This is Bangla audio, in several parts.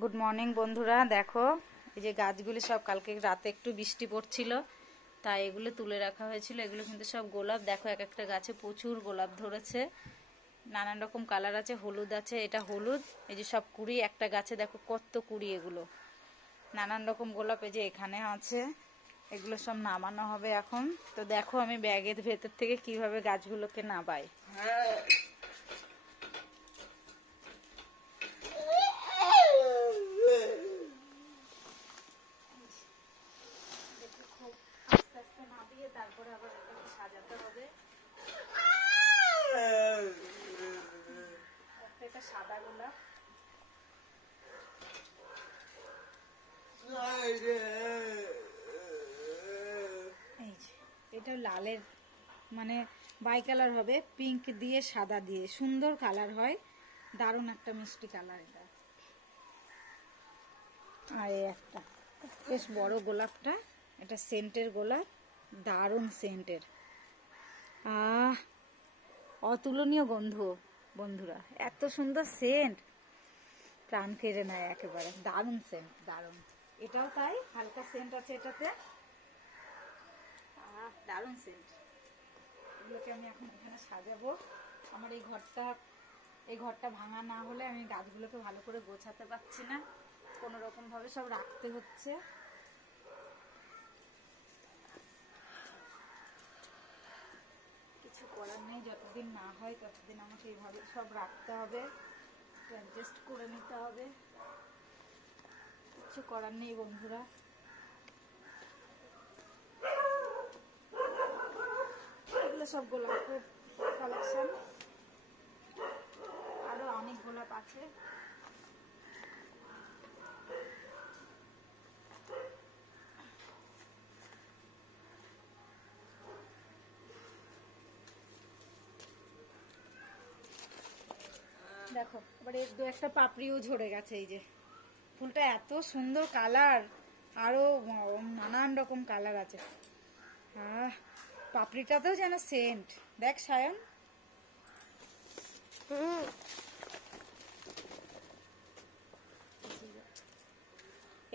গুড মর্নিং বন্ধুরা, দেখো এই যে গাছগুলি সব কালকে রাতে একটু বৃষ্টি পড়ছিল, তাই এগুলো তুলে রাখা হয়েছিল। এগুলো কিন্তু সব গোলাপ। দেখো এক একটা গাছে প্রচুর গোলাপ ধরেছে, নানান রকম কালার আছে, হলুদ আছে, এটা হলুদ। এই যে সব কুড়ি, একটা গাছে দেখো কত কুড়ি, এগুলো নানান রকম গোলাপ। এই যে এখানে আছে, এগুলো সব নামানো হবে এখন। তো দেখো আমি ব্যাগের ভেতর থেকে কিভাবে গাছগুলোকে নামাই। তারপরে আবার এটাকে সাজাতে হবে। একটা সাদা গোলাপ, এই যে এটা লালের মানে বাই কালার হবে, পিঙ্ক দিয়ে সাদা দিয়ে সুন্দর কালার হয়, দারুণ একটা মিষ্টি কালার এটা। আর এই একটা বেশ বড় গোলাপটা, এটা সেন্টের গোলাপ, দারুণ সেন্টের, অতুলনীয় গন্ধ বন্ধুরা, এত সুন্দর সেন্ট, প্রাণ কেড়ে নেয় একেবারে, দারুণ সেন্ট, দারুণ। এটাও তাই, হালকা সেন্ট আছে এটাতে, দারুণ সেন্ট। এগুলোকে আমি এখন এখানে সাজাবো। আমার এই ঘরটা ভাঙা না হলে আমি গাছগুলোকে ভালো করে গোছাতে পারছি না, কোনো রকম ভাবে সব রাখতে হচ্ছে। কিছু করার নেই, যতদিন না হয় ততদিন আমাকে এইভাবে সব রাখতে হবে, অ্যাডজাস্ট করে নিতে হবে, কিছু করার নেই বন্ধুরা। এগুলো সব গোলাপের কালেকশন, আরো অনেক গোলাপ আছে। দেখো এবার এর দু একটা পাপড়িও ঝরে গেছে। এই যে ফুলটা এত সুন্দর কালার, আরো নানান রকম কালার আছে। পাপড়িটাতেও যেন সেন্ট, দেখ সায়ন।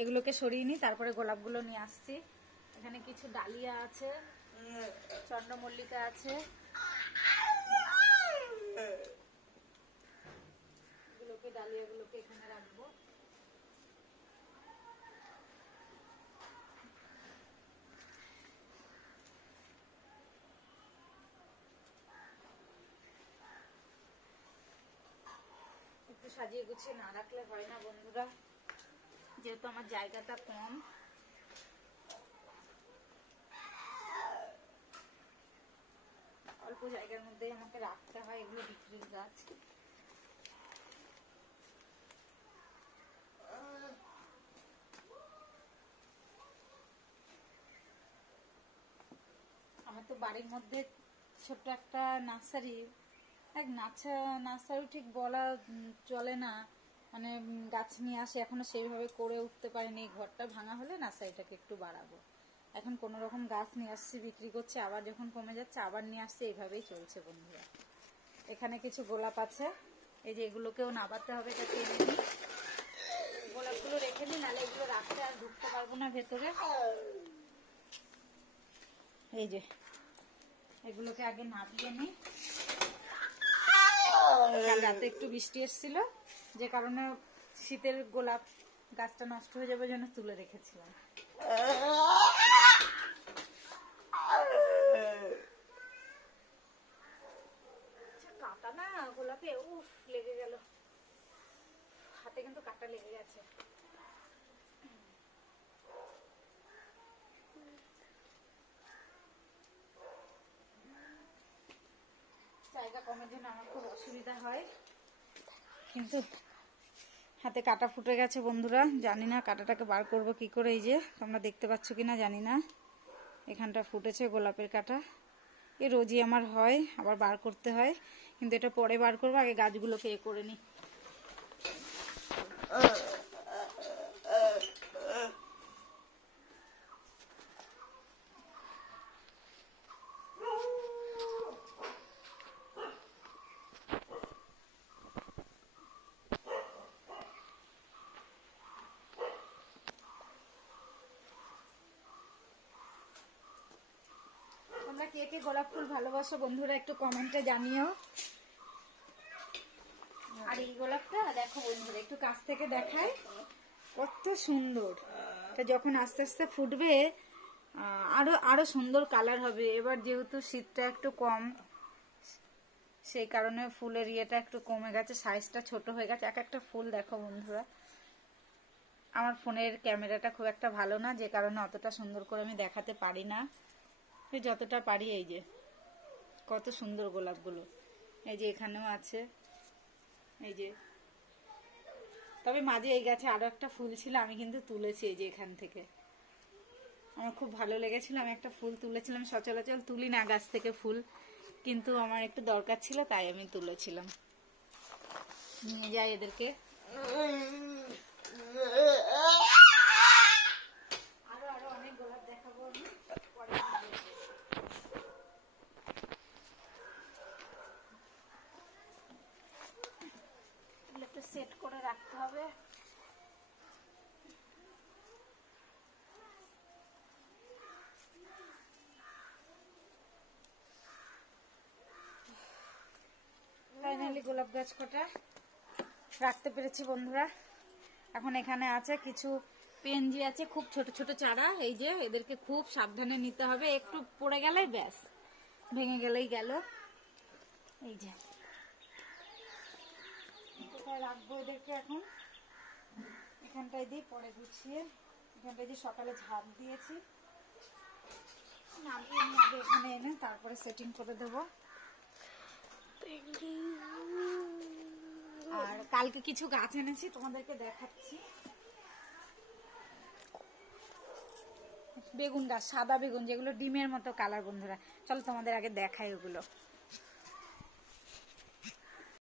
এগুলোকে সরিয়ে নি, তারপরে গোলাপগুলো নিয়ে আসছি। এখানে কিছু ডালিয়া আছে, চন্দ্রমল্লিকা আছে, ডালিয়াগুলোকে এখানে রাখবো। একটু সাজিয়ে গুছিয়ে না রাখলে হয় না বন্ধুরা, যেহেতু আমার জায়গাটা কম। অল্প জায়গার মধ্যেই আমাকে রাখতে হয়। এগুলো বিক্রির গাছ, আমার তো বাড়ির মধ্যে ছোট্ট একটা নার্সারি, নার্সারি ঠিক বলা চলে না, মানে গাছ নিয়ে আসে, এখনো সেইভাবে করে উঠতে পারিনি। ঘরটা ভাঙা হলে নার্সারিটাকে একটু বাড়াবো। এখন কোন রকম গাছ নিয়ে আসছি, বিক্রি করছে, আবার যখন কমে যাচ্ছে আবার নিয়ে আসছে, এইভাবেই চলছে বন্ধুরা। এখানে কিছু গোলাপ আছে, এই যে এগুলোকেও নাবাতে হবে, এটা কিনে নিই। গোলাপগুলো রেখে দিই, নাহলে এগুলো রাখতে আর ঢুকতে পারবো না ভেতরে। এই যে এগুলোকে আগে নাবিয়ে নিই। কাল রাতে একটু বৃষ্টি এসেছিল, যে কারণে শীতের গোলাপ গাছটা নষ্ট হয়ে যাবে জন্য তুলে রেখেছিলাম। কাটা না গোলাপে, উফ লেগে গেল হাতে, কিন্তু কাটা লেগে গেছে। জায়গা কমের জন্য আমার খুব অসুবিধা হয়, কিন্তু হাতে কাটা ফুটে গেছে বন্ধুরা। জানি না কাটাটাকে বার করব কি করে। এই যে তোমরা দেখতে পাচ্ছ কিনা জানি না, এখানটা ফুটেছে গোলাপের কাটা। এ রোজই আমার হয়, আবার বার করতে হয়, কিন্তু এটা পরে বার করবো, আগে গাছগুলোকে এ করে নিই। তোমরা কে কে গোলাপ ফুল ভালোবাসো বন্ধুরা একটু কমেন্টে জানিও। আর এই গোলাপটা দেখো বন্ধুরা, একটু কাছ থেকে দেখায়, কত সুন্দর। এটা যখন আস্তে আস্তে ফুটবে আরো আরো সুন্দর কালার হবে। এবার যেহেতু শীতটা একটু কম, সেই কারণে ফুলের ইয়েটা একটু কমে গেছে, সাইজটা ছোট হয়ে গেছে। এক একটা ফুল দেখো বন্ধুরা। আমার ফোনের ক্যামেরাটা খুব একটা ভালো না, যে কারণে অতটা সুন্দর করে আমি দেখাতে পারি না। যতটা পারি, এই যে কত সুন্দর গোলাপগুলো, এই যে এখানেও আছে, এই যে। তবে মাঝে এই গাছে আরো একটা ফুল ছিল, আমি কিন্তু তুলেছি এই যে এখান থেকে। আমার খুব ভালো লেগেছিল, আমি একটা ফুল তুলেছিলাম। সচরাচর তুলি না গাছ থেকে ফুল, কিন্তু আমার একটু দরকার ছিল তাই আমি তুলেছিলাম। নিয়ে যাই এদেরকে। আরো আরো অনেক গোলাপ দেখাবো আমি পরে। একটু সেট করে রাখতে হবে। ফাইনালি গোলাপ গাছ কটা রাখতে পেরেছি বন্ধুরা। এখন এখানে আছে কিছু পেনজি আছে, খুব ছোট ছোট চারা। এই যে এদেরকে খুব সাবধানে নিতে হবে, একটু পড়ে গেলেই ব্যাস, ভেঙে গেলেই গেল। এই যে কোথায় রাখবো এদেরকে এখন, এখানটায় দিই, পরে গুছিয়ে। এখানটায় যে সকালে ঝাঁপ দিয়েছি, নামিয়ে নিয়ে আগে এখানে এনে তারপরে সেটিং করে দেবো। আর কালকে কিছু গাছ এনেছি, তোমাদেরকে দেখাচ্ছি। বেগুন গাছ, সাদা বেগুন, যেগুলো ডিমের মতো কালার বন্ধুরা। চলো তোমাদের আগে দেখাই ওগুলো।